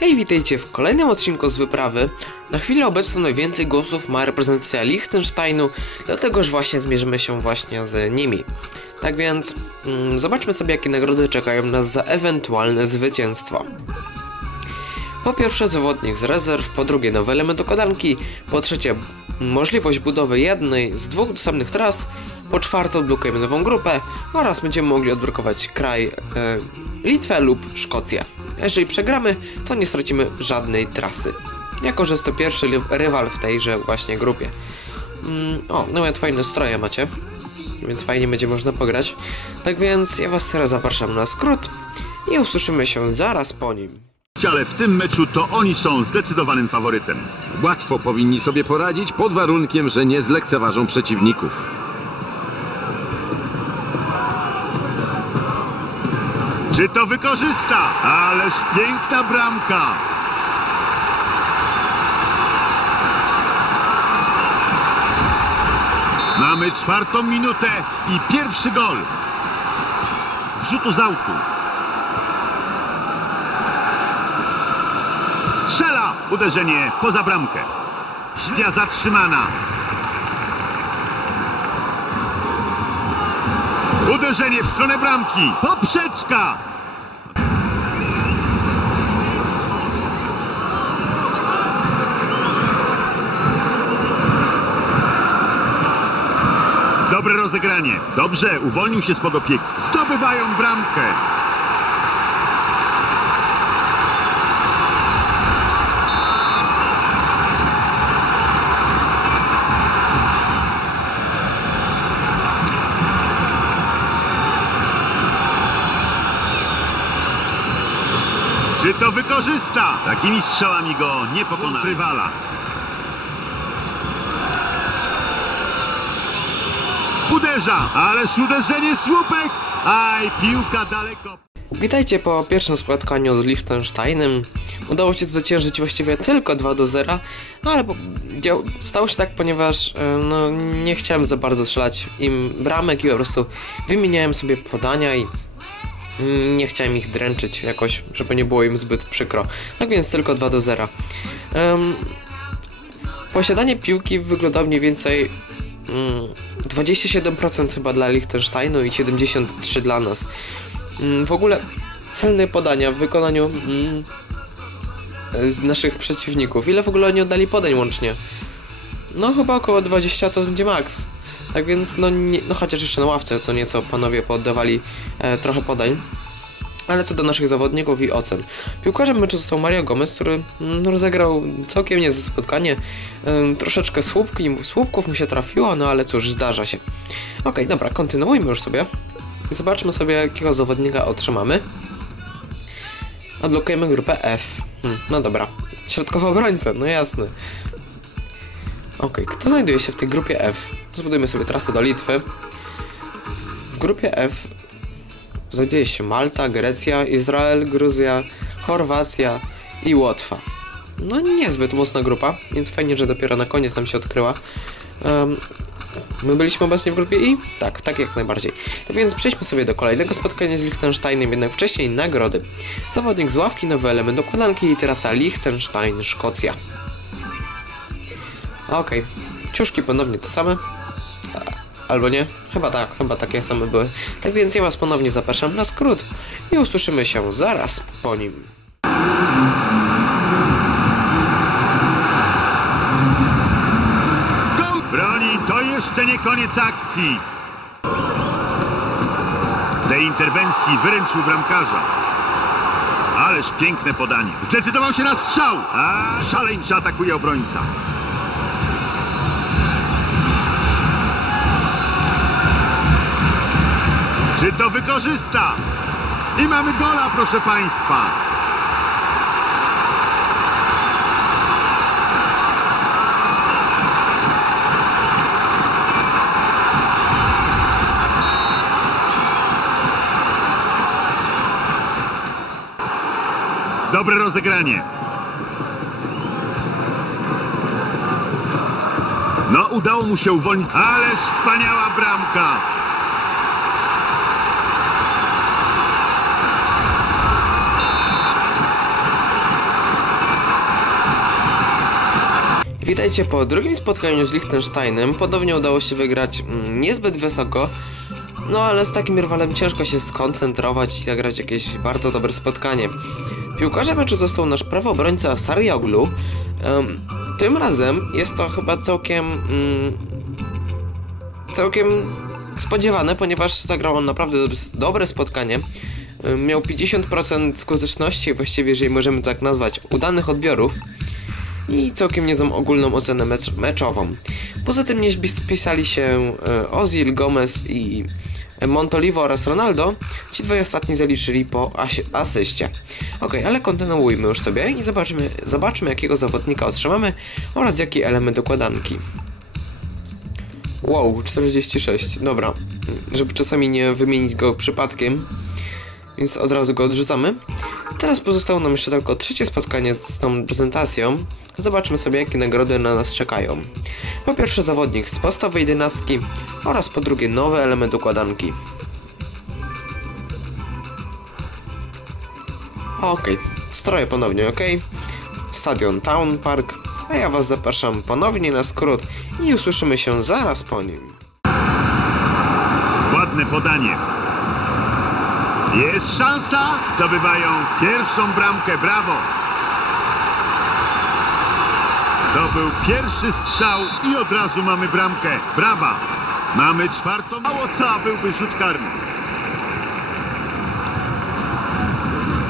Hej, witajcie w kolejnym odcinku z wyprawy. Na chwilę obecną najwięcej głosów ma reprezentacja Liechtensteinu, dlatego że właśnie zmierzymy się właśnie z nimi. Tak więc mm, zobaczmy sobie jakie nagrody czekają nas za ewentualne zwycięstwo. Po pierwsze zawodnik z rezerw, po drugie nowy element układanki, po trzecie możliwość budowy jednej z dwóch dostępnych tras, po czwarte odblokujemy nową grupę oraz będziemy mogli odblokować kraj e, Litwę lub Szkocję. Jeżeli przegramy, to nie stracimy żadnej trasy. Jako, że jest to pierwszy rywal w tejże właśnie grupie. Mm, o, nawet fajne stroje macie, więc fajnie będzie można pograć. Tak więc ja was teraz zapraszam na skrót i usłyszymy się zaraz po nim. Ale w tym meczu to oni są zdecydowanym faworytem. Łatwo powinni sobie poradzić pod warunkiem, że nie zlekceważą przeciwników. Czy to wykorzysta? Ależ piękna bramka! Mamy czwartą minutę i pierwszy gol. Wrzutu z autu. Strzela! Uderzenie poza bramkę. Akcja zatrzymana. Uderzenie w stronę bramki. Poprzeczka! Dobre rozegranie. Dobrze, uwolnił się spod opieki. Zdobywają bramkę. Wykorzysta? Takimi strzałami go nie pokona rywala. Uderza, ależ uderzenie słupek! Aj, piłka daleko. Witajcie po pierwszym spotkaniu z Liechtensteinem. Udało się zwyciężyć właściwie tylko 2 do 0, ale stało się tak, ponieważ e, no, nie chciałem za bardzo strzelać im bramek i po prostu wymieniałem sobie podania i nie chciałem ich dręczyć jakoś, żeby nie było im zbyt przykro. Tak więc tylko 2 do 0. Em, posiadanie piłki wygląda mniej więcej mm, 27% chyba dla Liechtensteinu i 73% dla nas. Mm, W ogóle celne podania w wykonaniu mm, naszych przeciwników. Ile w ogóle oni oddali podań łącznie? No chyba około 20 to będzie maks. Tak więc no, nie, no chociaż jeszcze na ławce co nieco panowie pooddawali e, trochę podań. Ale co do naszych zawodników i ocen. Piłkarzem meczu został Mario Gomez, który mm, rozegrał całkiem niezłe spotkanie. Ym, troszeczkę słupki, słupków mu się trafiło, no ale cóż, zdarza się. Okej, dobra, kontynuujmy już sobie. Zobaczmy sobie, jakiego zawodnika otrzymamy. Odblokujemy grupę F. Hmm, no dobra. Środkowy obrońca, no jasne. Okej, kto znajduje się w tej grupie F? Zbudujmy sobie trasę do Litwy. W grupie F znajduje się Malta, Grecja, Izrael, Gruzja, Chorwacja i Łotwa. No niezbyt mocna grupa, więc fajnie, że dopiero na koniec nam się odkryła. Em, my byliśmy obecnie w grupie I? Tak, tak jak najbardziej. To więc przejdźmy sobie do kolejnego spotkania z Liechtensteinem, jednak wcześniej nagrody. Zawodnik z ławki, nowy element układanki i trasa Liechtenstein, Szkocja. Okej, ciuszki ponownie te same. Albo nie? Chyba tak, chyba takie same były. Tak więc ja was ponownie zapraszam na skrót i usłyszymy się zaraz po nim. Broni, to jeszcze nie koniec akcji. Tej interwencji wyręczył bramkarza. Ależ piękne podanie. Zdecydował się na strzał. A szaleńczy atakuje obrońca. Czy to wykorzysta? I mamy gola, proszę Państwa. Dobre rozegranie. udało mu się uwolnić. Ależ wspaniała bramka! Witajcie po drugim spotkaniu z Liechtensteinem. Ponownie udało się wygrać mm, niezbyt wysoko, no ale z takim rywalem ciężko się skoncentrować i zagrać jakieś bardzo dobre spotkanie. Piłkarzem meczu został nasz prawy obrońca Sarioglu. Em, tym razem jest to chyba całkiem... Mm, całkiem spodziewane, ponieważ zagrał on naprawdę dob- dobre spotkanie. Miał 50% skuteczności, właściwie jeżeli możemy tak nazwać, udanych odbiorów i całkiem niezłą ogólną ocenę mecz meczową. Poza tym nie spisali się e, Ozil, Gomez i Montolivo oraz Ronaldo. Ci dwaj ostatni zaliczyli po asi- asyście. Ok, ale kontynuujmy już sobie i zobaczymy, zobaczmy jakiego zawodnika otrzymamy oraz jaki element układanki. Wow, 46, dobra. Żeby czasami nie wymienić go przypadkiem, więc od razu go odrzucamy. Teraz pozostało nam jeszcze tylko trzecie spotkanie z tą prezentacją. Zobaczmy sobie, jakie nagrody na nas czekają. Po pierwsze zawodnik z podstawowej dynastki oraz po drugie nowy element układanki. Okej, stroje ponownie ok. Stadion Town Park, a ja was zapraszam ponownie na skrót i usłyszymy się zaraz po nim. Ładne podanie. Jest szansa. Zdobywają pierwszą bramkę. Brawo. To był pierwszy strzał i od razu mamy bramkę. Brawa. Mamy czwartą. Mało co, byłby rzut karny.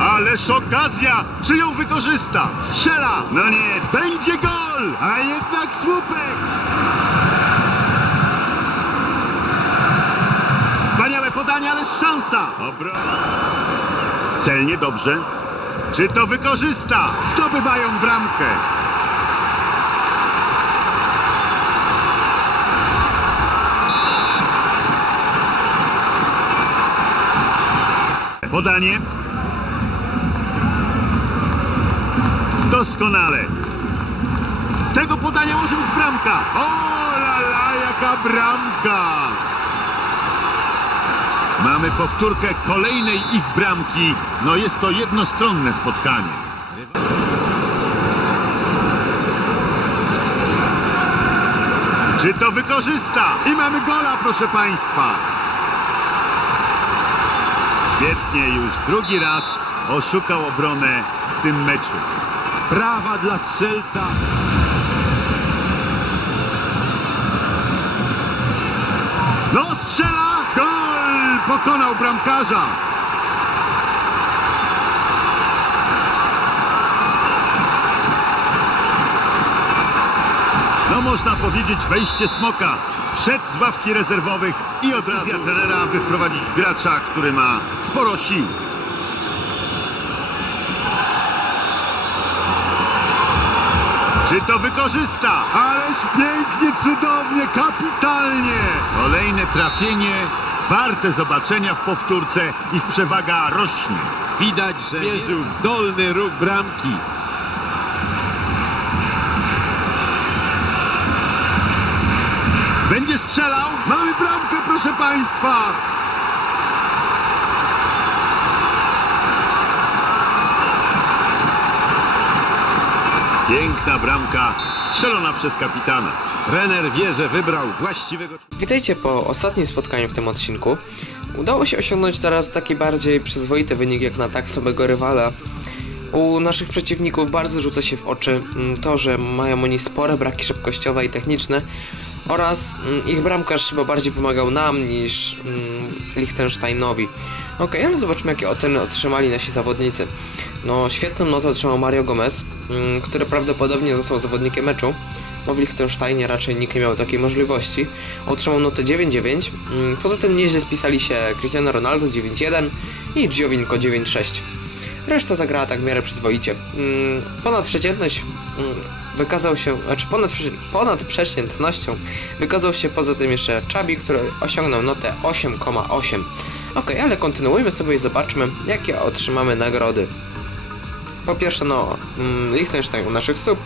Ależ okazja! Czy ją wykorzysta? Strzela! No nie, będzie gol! A jednak słupek! Wspaniałe ale szansa! Celnie dobrze. Czy to wykorzysta? Zdobywają bramkę. Podanie. Doskonale. Z tego podania może być bramka. O la la, jaka bramka! Mamy powtórkę kolejnej ich bramki. No jest to jednostronne spotkanie. Czy to wykorzysta? I mamy gola, proszę Państwa. Świetnie, już drugi raz oszukał obronę w tym meczu. Brawa dla strzelca. No strzela! Pokonał bramkarza! No można powiedzieć wejście smoka. Wszedł z ławki rezerwowych i od razu trenera, aby wprowadzić gracza, który ma sporo sił. Czy to wykorzysta? Ależ pięknie, cudownie, kapitalnie! Kolejne trafienie, warte zobaczenia w powtórce. Ich przewaga rośnie. Widać, że wierzył w dolny róg bramki. Będzie strzelał? Mamy bramkę, proszę Państwa! Piękna bramka, strzelona przez kapitana. Trener wie, że wybrał właściwego Witajcie po ostatnim spotkaniu w tym odcinku. Udało się osiągnąć teraz taki bardziej przyzwoity wynik jak na tak słabego rywala. U naszych przeciwników bardzo rzuca się w oczy mm, to, że mają oni spore braki szybkościowe i techniczne oraz mm, ich bramkarz chyba bardziej pomagał nam niż mm, Liechtensteinowi. Ok, ale zobaczmy jakie oceny otrzymali nasi zawodnicy. No świetną notę otrzymał Mario Gomez, który prawdopodobnie został zawodnikiem meczu bo w Liechtensteinie raczej nikt nie miał takiej możliwości. Otrzymał notę 9,9. Mm, Poza tym nieźle spisali się Cristiano Ronaldo 9,1 i Giovinco 9,6. Reszta zagrała tak w miarę przyzwoicie. Mm, Ponad przeciętność mm, wykazał się, znaczy ponad, ponad przeciętnością wykazał się poza tym jeszcze Chabi, który osiągnął notę 8,8. Ok, ale kontynuujmy sobie i zobaczmy, jakie otrzymamy nagrody. Po pierwsze, no, Liechtenstein u naszych stóp.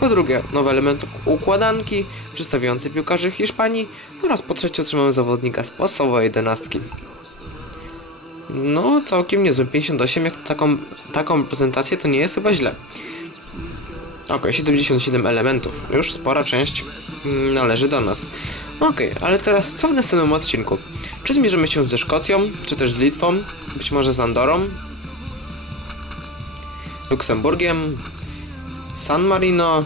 Po drugie, nowy element układanki przedstawiający piłkarzy Hiszpanii. Oraz po trzecie, otrzymamy zawodnika z podstawowej jedenastki. No, całkiem niezły. 58, jak taką, taką prezentację, to nie jest chyba źle. Ok, 77 elementów. Już spora część mm, należy do nas. Ok, ale teraz co w następnym odcinku? Czy zmierzymy się ze Szkocją, czy też z Litwą, być może z Andorą, Luksemburgiem, San Marino,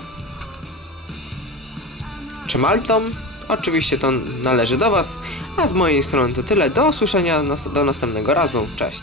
czy Maltą? Oczywiście to należy do Was, a z mojej strony to tyle. Do usłyszenia do następnego razu. Cześć.